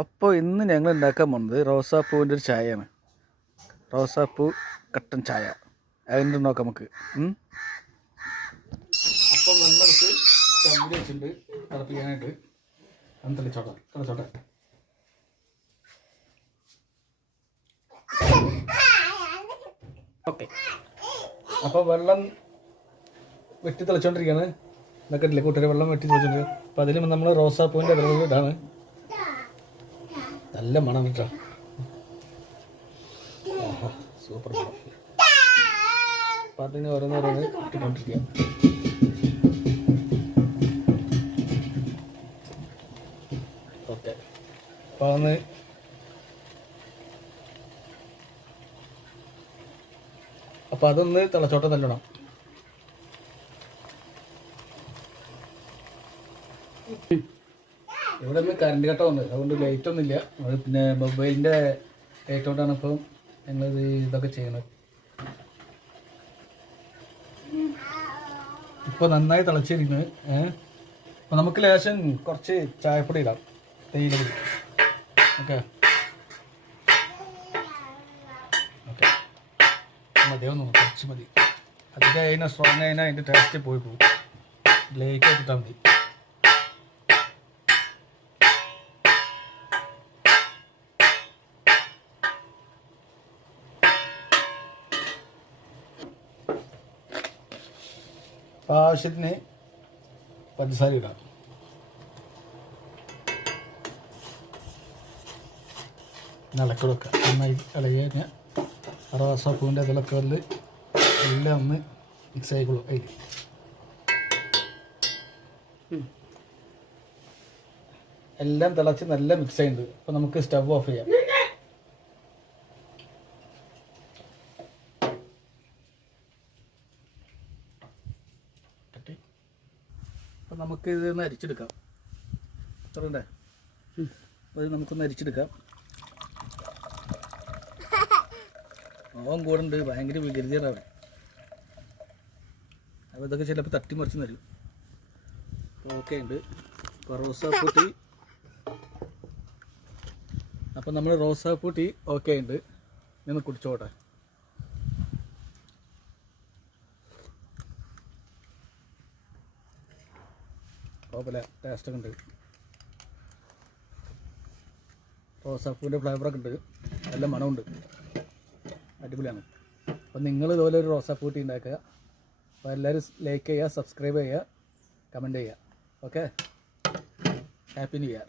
അപ്പോൾ ഇന്ന് ഞങ്ങൾ ഉണ്ടാക്കാൻ പോകുന്നത് റോസാപ്പൂവിന്റെ ഒരു ചായയാണ്. റോസാപ്പൂ കട്ടൻ ചായ. അതിന്റെ നോക്കാം നമുക്ക്. അപ്പം വെള്ളമെടുത്ത് ചമ്മി വെച്ചിട്ടുണ്ട്. തിളപ്പിക്കാനായിട്ട്. ഒന്ന് തെളിച്ചോട്ടെ. തിളച്ചോട്ടെ. ഓക്കെ. അപ്പോൾ വെള്ളം വെട്ടി തിളച്ചോണ്ടിരിക്കുകയാണ്. എന്നൊക്കെ ഇല്ലേ? കൂട്ടുകാർ വെള്ളം വെട്ടി തിളച്ചോണ്ടിരിക്കുക അപ്പോൾ അതിൽ നമ്മൾ റോസാപ്പൂവിന്റെ വെള്ളം ഇടാണ്. നല്ല മണം കേട്ടോ. സൂപ്പർ മണം. അപ്പം അതിന് ഓരോന്നോരോന്ന് ഇട്ടുകൊണ്ടിരിക്കുക ഓക്കെ. അപ്പോൾ അതൊന്ന് അപ്പോൾ അതൊന്ന് തിളച്ചോട്ടം നല്ലോണം ഇവിടെ ഒന്ന് കറണ്ട് കട്ട വന്നത് അതുകൊണ്ട് ലൈറ്റ് ഒന്നും ഇല്ല. നമ്മൾ പിന്നെ മൊബൈലിന്റെ ലൈറ്റ് കൊണ്ടാണ് ഇപ്പം ഞങ്ങളിത് ഇതൊക്കെ ചെയ്യണത് ഇപ്പോൾ നന്നായി തിളച്ചിരിക്കുന്നത് അപ്പോൾ നമുക്ക് ലേശം കുറച്ച് ചായപ്പൊടി ഇടാം. തേയില ഓക്കെ. ഓക്കെ. മതിയാവുന്നു കുറച്ച് മതി. അതിന്റെ അതിനെ സ്ട്രോങ് അതിനെ അതിന്റെ ടേസ്റ്റ് പോയി പോകും. ലേക്ക് ഇട്ടാൽ മതി. അപ്പോൾ ആവശ്യത്തിന് പഞ്ചസാര ഇടാം. ഇളക്കി വെക്കുക നന്നായി ഇളകി കഴിഞ്ഞാൽ റോസാപ്പൂവിന്റെ അതിലൊക്കെ വന്ന് എല്ലാം ഒന്ന് മിക്സ് ആയിക്കോളൂ അതിൽ എല്ലാം തിളച്ച് നല്ല മിക്സ് ആയിട്ടുണ്ട്. അപ്പോൾ നമുക്ക് സ്റ്റവ് ഓഫ് ചെയ്യാം. അപ്പം നമുക്ക് ഇതൊന്ന് അരിച്ചെടുക്കാം. എത്രണ്ടേ അത് നമുക്കൊന്ന് അരിച്ചെടുക്കാം. അവൻ കൂടെ ഉണ്ട് ഭയങ്കര വികൃതിയാണ് അപ്പോൾ ഇതൊക്കെ ചിലപ്പോൾ തട്ടിമറിച്ച് തരും. ഓക്കെ ഉണ്ട്. അപ്പോൾ റോസാപ്പൂട്ടി അപ്പം നമ്മൾ റോസാപ്പൂട്ടി ഓക്കെ ഉണ്ട്. നിന്ന് കുടിച്ചോട്ടെ. കുഴപ്പമില്ല. ടേസ്റ്റൊക്കെ ഉണ്ട്. റോസാപ്പൂവിന്റെ ഫ്ലേവറൊക്കെ ഉണ്ട്. നല്ല മണമുണ്ട്. അടിപൊളിയാണ്. അപ്പോൾ നിങ്ങൾ ഇതുപോലെ ഒരു റോസാപ്പൂട്ടി ഉണ്ടാക്കുക. അപ്പോൾ എല്ലാവരും ലൈക്ക് ചെയ്യുക സബ്സ്ക്രൈബ് ചെയ്യുക കമന്റ് ചെയ്യുക. Okay happy new year